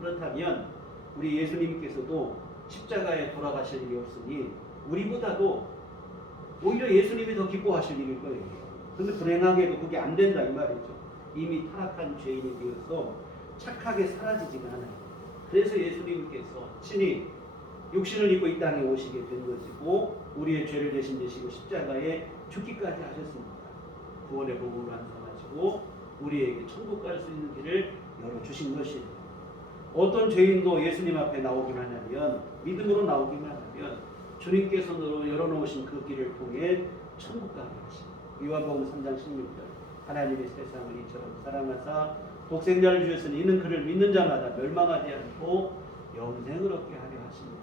그렇다면 우리 예수님께서도 십자가에 돌아가실 일이 없으니 우리보다도 오히려 예수님이 더 기뻐하실 일일 거예요. 그런데 불행하게도 그게 안 된다 이 말이죠. 이미 타락한 죄인이 되어서 착하게 사라지지가 않아요. 그래서 예수님께서 친히 육신을 입고 이 땅에 오시게 된 것이고 우리의 죄를 대신 지시고 십자가에 죽기까지 하셨습니다. 구원의 복음을 완성하시고 우리에게 천국 갈 수 있는 길을 열어주신 것이에요. 어떤 죄인도 예수님 앞에 나오기만 하면 믿음으로 나오기만 하면 주님께서 열어놓으신 그 길을 통해 천국 가게 하십니다. 요한복음 3장 16절 하나님의 세상을 이처럼 사랑하사 독생자를 주셨으니 이는 그를 믿는 자마다 멸망하지 않고 영생을 얻게 하려 하십니다.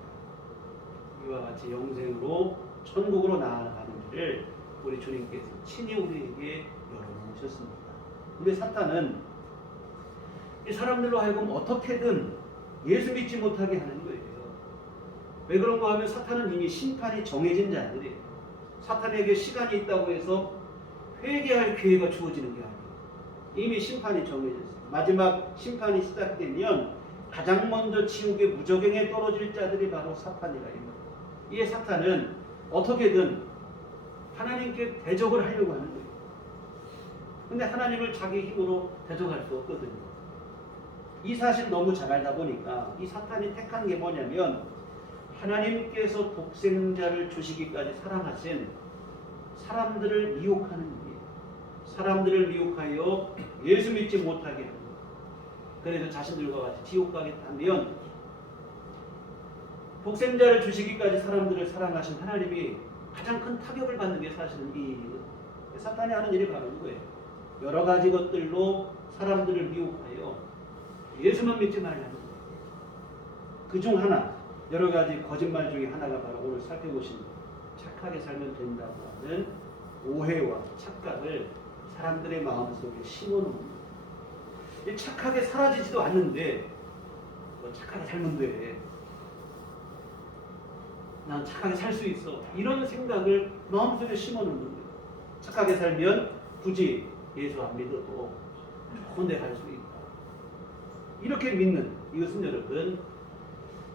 이와 같이 영생으로 천국으로 나아가는 길을 우리 주님께서 친히 우리에게 열어놓으셨습니다. 근데 사탄은 이 사람들로 하여금 어떻게든 예수 믿지 못하게 하는 거예요. 왜 그런가 하면 사탄은 이미 심판이 정해진 자들이에요. 사탄에게 시간이 있다고 해서 회개할 기회가 주어지는 게 아니에요. 이미 심판이 정해졌어요. 마지막 심판이 시작되면 가장 먼저 지옥의 무저갱에 떨어질 자들이 바로 사탄이라 이거예요. 이에 사탄은 어떻게든 하나님께 대적을 하려고 하는 거예요. 근데 하나님을 자기 힘으로 대적할 수 없거든요. 이 사실 너무 잘 알다 보니까 이 사탄이 택한 게 뭐냐면 하나님께서 독생자를 주시기까지 사랑하신 사람들을 미혹하는 일이에요. 사람들을 미혹하여 예수 믿지 못하게 합니다. 그래서 자신들과 같이 지옥 가겠다면 독생자를 주시기까지 사람들을 사랑하신 하나님이 가장 큰 타격을 받는 게 사실은 이 일이에요. 사탄이 하는 일이 바로 이거예요. 여러 가지 것들로 사람들을 미혹하여 예수만 믿지 말라는 거예요. 그중 하나, 여러 가지 거짓말 중에 하나가 바로 오늘 살펴보신 착하게 살면 된다고 하는 오해와 착각을 사람들의 마음속에 심어놓는 거예요. 착하게 사라지지도 않는데 착하게 살면 돼. 난 착하게 살 수 있어. 이런 생각을 마음속에 심어놓는 거예요. 착하게 살면 굳이 예수 안 믿어도 좋은 데 갈 수 있다. 이렇게 믿는 이것은 여러분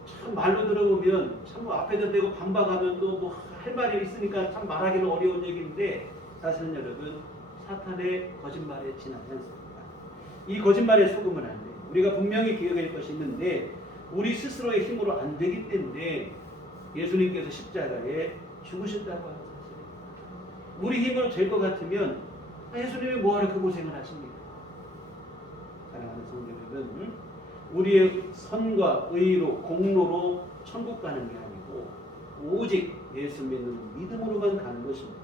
참 말로 들어보면 참 앞에다 대고 반박하면 또 뭐 할 말이 있으니까 참 말하기는 어려운 얘기인데 사실은 여러분 사탄의 거짓말에 지나지 않습니다. 이 거짓말에 속으면 안 돼요. 우리가 분명히 기억할 것이 있는데 우리 스스로의 힘으로 안 되기 때문에 예수님께서 십자가에 죽으셨다고 하는 사실입니다. 우리 힘으로 될 것 같으면 예수님이 뭐하러 그 고생을 하십니까? 사랑하는 성도 여러분, 우리의 선과 의로 공로로 천국 가는 게 아니고 오직 예수 믿는 믿음으로만 가는 것입니다.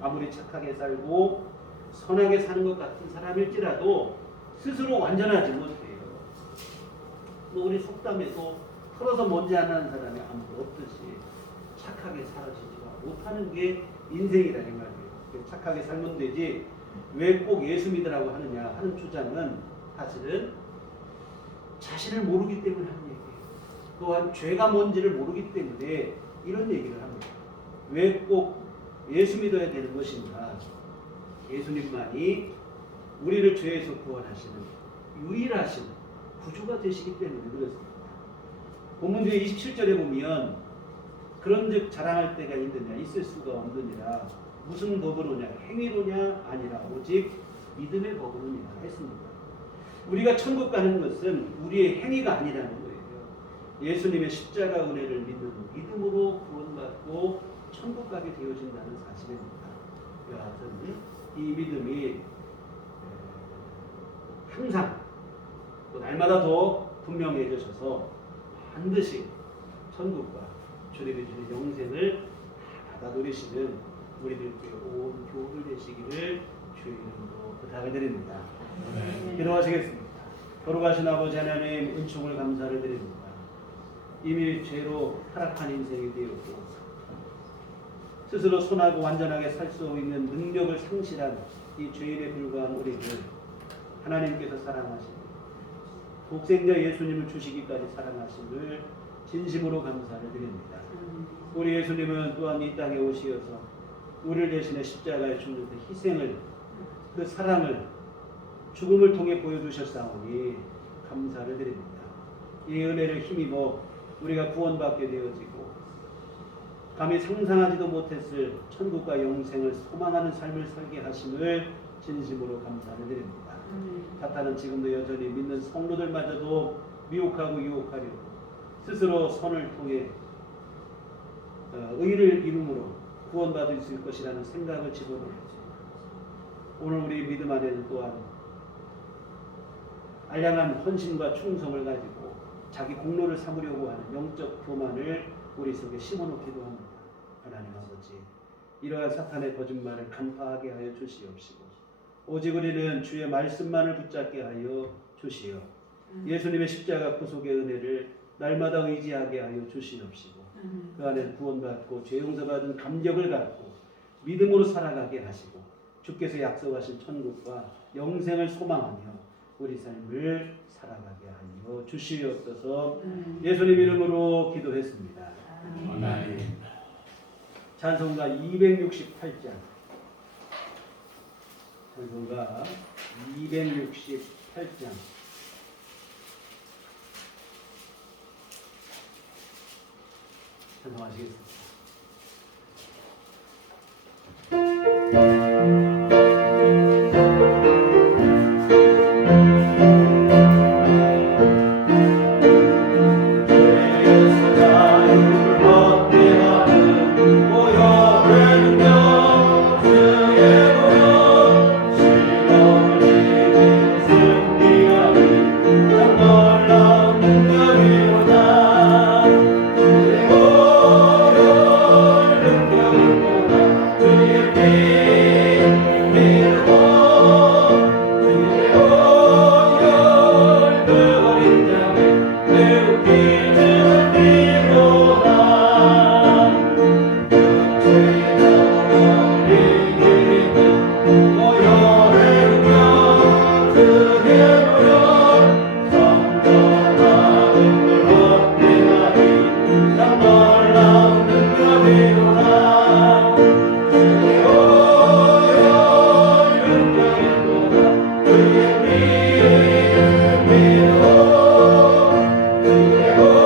아무리 착하게 살고 선하게 사는 것 같은 사람일지라도 스스로 완전하지 못해요. 뭐 우리 속담에도 털어서 먼지 안 나는 사람이 아무도 없듯이 착하게 살아지지가 못하는 게 인생이라는 말이에요. 이렇게 착하게 살면 되지 왜 꼭 예수 믿으라고 하느냐 하는 주장은 사실은 자신을 모르기 때문에 하는 얘기예요. 또한 죄가 뭔지를 모르기 때문에 이런 얘기를 합니다. 왜 꼭 예수 믿어야 되는 것인가? 예수님만이 우리를 죄에서 구원하시는 유일하신 구주가 되시기 때문에 그렇습니다. 본문제 27절에 보면 그런즉 자랑할 때가 있느냐 있을 수가 없느니라. 무슨 법으로냐 행위로냐 아니라 오직 믿음의 법으로냐 했습니다. 우리가 천국 가는 것은 우리의 행위가 아니라는 거예요. 예수님의 십자가 은혜를 믿는 믿음으로 구원받고 천국 가게 되어진다는 사실입니다. 여하튼 이 믿음이 항상 또 날마다 더 분명해져서 반드시 천국과 주님의 주의 영생을 받아 누리시는 우리들께 온 교훈을 되시기를 주의 이름으로 부탁을 드립니다. 기도하시겠습니다. 걸어가신 아버지 하나님 은총을 감사를 드립니다. 이미 죄로 타락한 인생이 되었고 스스로 선하고 완전하게 살 수 있는 능력을 상실한 이 죄인에 불과한 우리를 하나님께서 사랑하시고 독생자 예수님을 주시기까지 사랑하심을 진심으로 감사를 드립니다. 우리 예수님은 또한 이 땅에 오시어서 우리를 대신해 십자가에 죽는 그 희생을 그 사랑을 죽음을 통해 보여주셨사오니 감사를 드립니다. 이 은혜를 힘입어 우리가 구원받게 되어지고 감히 상상하지도 못했을 천국과 영생을 소망하는 삶을 살게 하심을 진심으로 감사를 드립니다. 사탄은 지금도 여전히 믿는 성도들마저도 미혹하고 유혹하려고 스스로 선을 통해 의를 이름으로 구원받을 수 있을 것이라는 생각을 집어넣었습니다. 오늘 우리 믿음 안에는 또한 알량한 헌신과 충성을 가지고 자기 공로를 삼으려고 하는 영적 교만을 우리 속에 심어놓기도 합니다. 하나님 아버지, 이러한 사탄의 거짓말을 간파하게 하여 주시옵시고 오직 우리는 주의 말씀만을 붙잡게 하여 주시어 예수님의 십자가 구속의 은혜를 날마다 의지하게 하여 주시옵시고 그 안에 구원받고 죄 용서받은 감격을 갖고 믿음으로 살아가게 하시고 주께서 약속하신 천국과 영생을 소망하며 우리 삶을 살아가게 하여 주시옵소서. 예수님 이름으로 기도했습니다. 아멘. 찬송가 268장 찬송가 268장 찬송하시겠습니다. Oh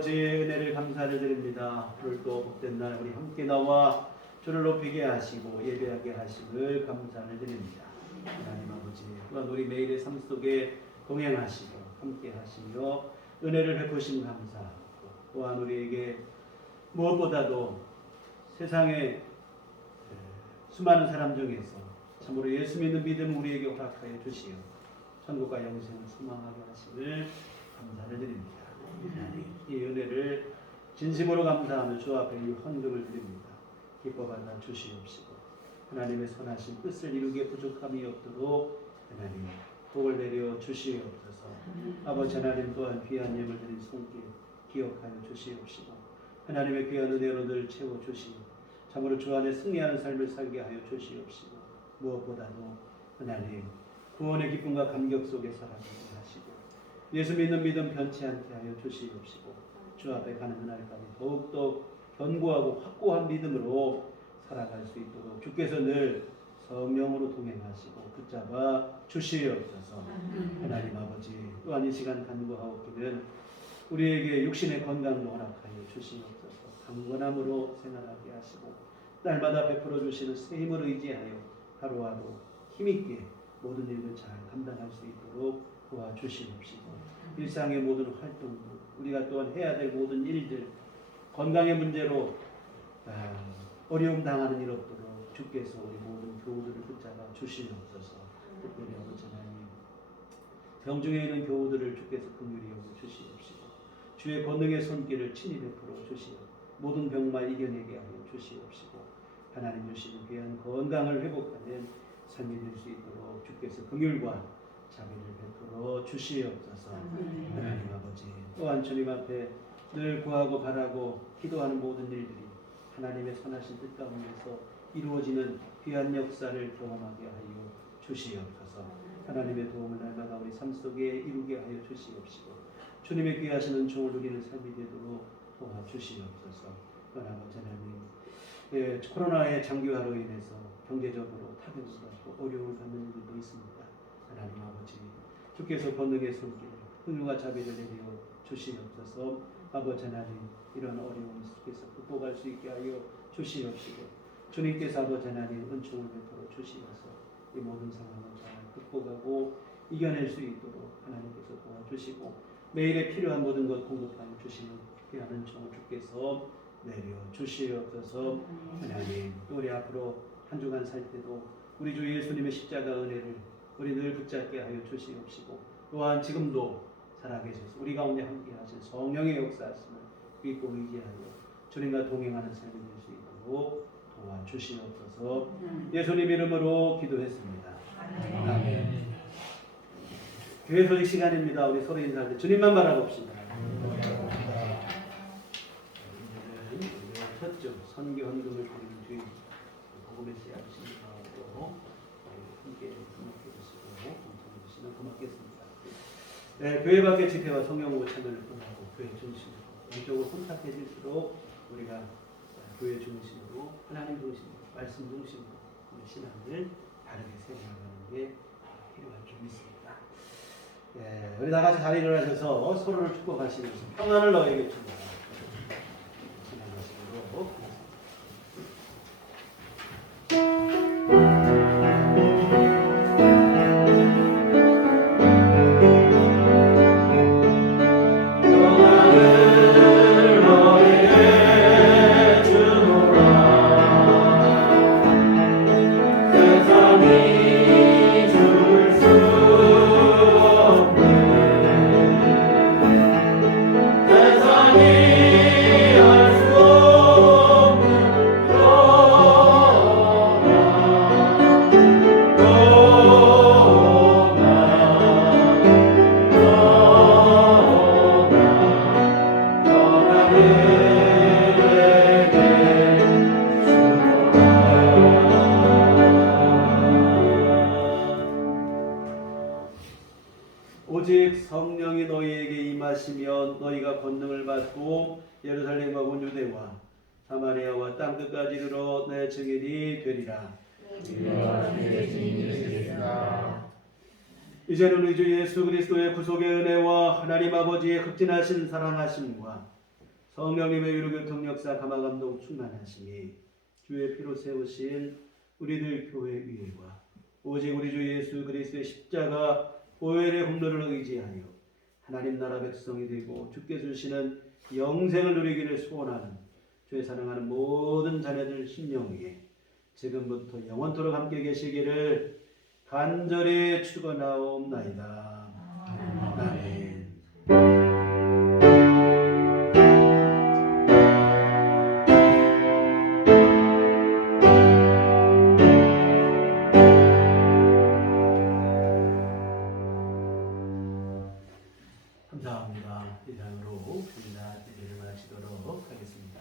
아버지 은혜를 감사를 드립니다. 오늘도 복된 날 우리 함께 나와 주를 높이게 하시고 예배하게 하심을 감사를 드립니다. 하나님 아버지 또한 우리 매일의 삶 속에 동행하시고 함께 하시며 은혜를 베푸심 감사하고 또한 우리에게 무엇보다도 세상에 수많은 사람 중에서 참으로 예수 믿는 믿음 우리에게 허락하여 주시어 천국과 영생을 소망하게 하심을 감사를 드립니다. 하나님 이 은혜를 진심으로 감사하며 주 앞에 이 헌금을 드립니다. 기뻐 받아 주시옵시고 하나님의 선하신 뜻을 이루기에 부족함이 없도록 하나님 복을 내려 주시옵소서. 아버지 하나님 또한 귀한 예물 드린 손길 기억하여 주시옵시고 하나님의 귀한 은혜로 늘 채워주시고 참으로 주 안에 승리하는 삶을 살게 하여 주시옵시고 무엇보다도 하나님 구원의 기쁨과 감격 속에 살아가게 하시고 예수 믿는 믿음 변치 않게 하여 주시옵시고 주 앞에 가는 그날까지 더욱더 견고하고 확고한 믿음으로 살아갈 수 있도록 주께서 늘 성령으로 동행하시고 붙잡아 주시옵소서. 하나님 아버지 또한 이 시간 간구하옵기는 우리에게 육신의 건강도 허락하여 주시옵소서. 강건함으로 생활하게 하시고 날마다 베풀어 주시는 새 힘을 의지하여 하루하루 힘있게 모든 일을 잘 감당할 수 있도록 도와주시옵시고 일상의 모든 활동들 우리가 또한 해야 될 모든 일들 건강의 문제로 어려움 당하는 일 없도록 주께서 우리 모든 교우들을 붙잡아 주시옵소서. 특별히 아버지 하나님 병중에 있는 교우들을 주께서 긍휼히 여겨 주시옵시고 주의 권능의 손길을 친히 베풀어 주시어 모든 병만 이겨내게 하여 주시옵시고 하나님 주시는 귀한 건강을 회복하는 삶이 될 수 있도록 주께서 긍휼과 자비를 베풀어 주시옵소서. 하나님 아버지 또한 주님 앞에 늘 구하고 바라고 기도하는 모든 일들이 하나님의 선하신 뜻 가운데서 이루어지는 귀한 역사를 경험하게 하여 주시옵소서. 하나님의 도움을 날마다 우리 삶 속에 이루게 하여 주시옵시고 주님의 귀하신 은총을 누리는 삶이 되도록 도와주시옵소서. 아버지 하나님 코로나의 장기화로 인해서 경제적으로 타격을 받고 어려움을 받는 일들도 있습니다. 하나님 아버지 주께서 권능의 손길 긍휼과 자비를 내려 주시옵소서. 아버지 하나님 이런 어려움 속에서 극복할 수 있게 하여 주시옵시고 주님께서 아버지 하나님 은총을 베풀어 주시어서 이 모든 상황을 잘 극복하고 이겨낼 수 있도록 하나님께서 도와주시고 매일에 필요한 모든 것 공급하여 주시는 귀한 은총을 주께서 내려 주시옵소서. 하나님 또 우리 앞으로 한 주간 살 때도 우리 주 예수님의 십자가 은혜를 우리 늘 붙잡게 하여 주시옵시고 또한 지금도 살아계셔서 우리 가운데 함께 하신 성령의 역사하심을 믿고 의지하여 주님과 동행하는 삶이 될 수 있도록 도와주시옵소서. 예수님 이름으로 기도했습니다. 아멘. 교회 소식 시간입니다. 우리 서로 인사할 때 주님만 바라봅시다. 첫째 선교 헌금을 드리는 주인 복음의 씨앗을 심사하고 함께 고맙게 해주시고 공통해 주시면 고맙겠습니다. 네, 교회 밖의 집회와 성경공부 참여를 끝나고 교회 중심으로 이쪽으로 혼탁해 질수록 우리가 교회 중심으로 하나님 중심으로 말씀 중심으로 우리 신앙을 다르게 세워나가는 게 필요할 줄 믿습니다. 네, 우리 다 같이 자리에 일어나셔서 서로를 축복하시면서 평안을 너에게 축복합니다. 오직 성령이 너희에게 임하시면 너희가 권능을 받고 예루살렘과 온 유대와 사마리아와 땅 끝까지 이르러 내 증인이 되리라. 이제는 우리 주 예수 그리스도의 구속의 은혜와 하나님 아버지의 극진하신 사랑하심과 성령님의 위로교통 역사 감화감동 충만하심이 주의 피로 세우신 우리들 교회 위일과 오직 우리 주 예수 그리스도의 십자가 보혈의 공로를 의지하여 하나님 나라 백성이 되고 주께 주시는 영생을 누리기를 소원하는 주의 사랑하는 모든 자녀들 심령 위에 지금부터 영원토록 함께 계시기를 간절히 축원하옵나이다. 아멘. 감사합니다. 이상으로 우리나 예배를 마치도록 하겠습니다.